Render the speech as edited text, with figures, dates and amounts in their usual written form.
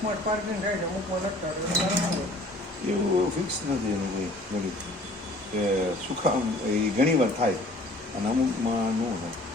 અમુકમાં parking થાય છે, અમુકમાં નથી થતું. એવું ફિક્સ નથી એનું કંઈ ગણિત કે શું કામ એ ઘણી વાર થાય અને અમુકમાં ન થાય.